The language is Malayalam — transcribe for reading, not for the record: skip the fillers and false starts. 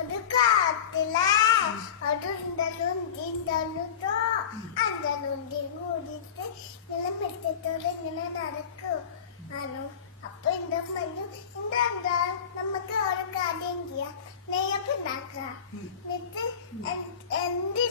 ഒരു കാട്ടിലെ അതുണ്ടോ അന്തലുണ്ടി കൂടിയിട്ട് ഇങ്ങനെ മെറ്റത്തോടെ ഇങ്ങനെ നടക്കും ആണോ. അപ്പൊ എന്റെ പറഞ്ഞു എന്താ നമുക്ക് ഓരോ കാര്യം ചെയ്യാം നെയ്യപ്പ് ഉണ്ടാക്കുക എന്നിട്ട് എന്ത്